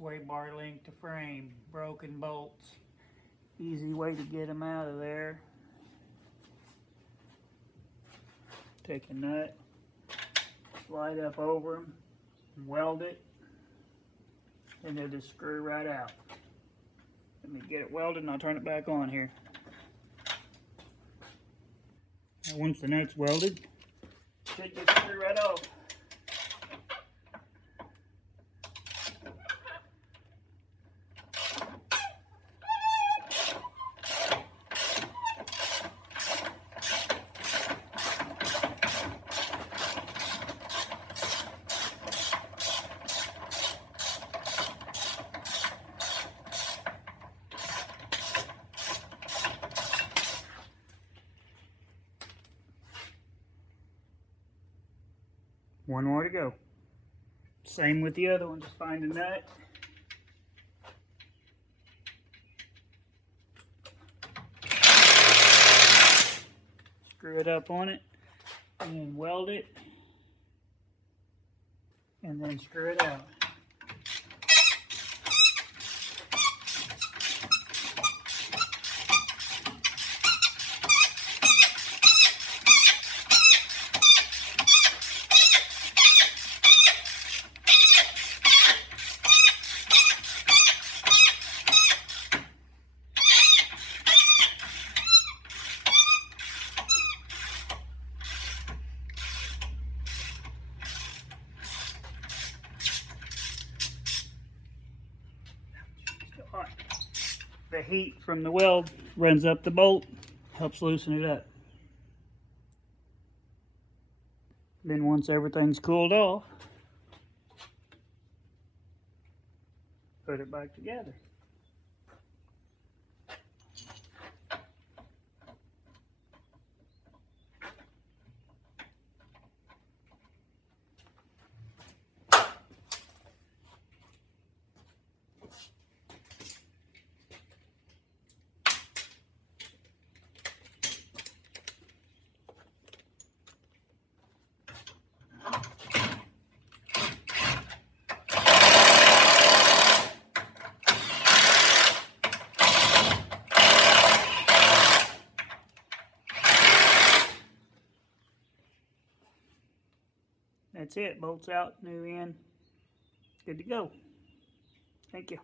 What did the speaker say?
sway bar link to frame, broken bolts. Easy way to get them out of there. Take a nut, slide up over them, and weld it, and they'll just screw right out. Let me get it welded and I'll turn it back on here. Now once the nut's welded, should just screw right off. One more to go. Same with the other one, just find a nut. Screw it up on it, and then weld it, and then screw it out. The heat from the weld runs up the bolt, helps loosen it up. Then once everything's cooled off, put it back together. That's it, bolts out, new in, good to go. Thank you.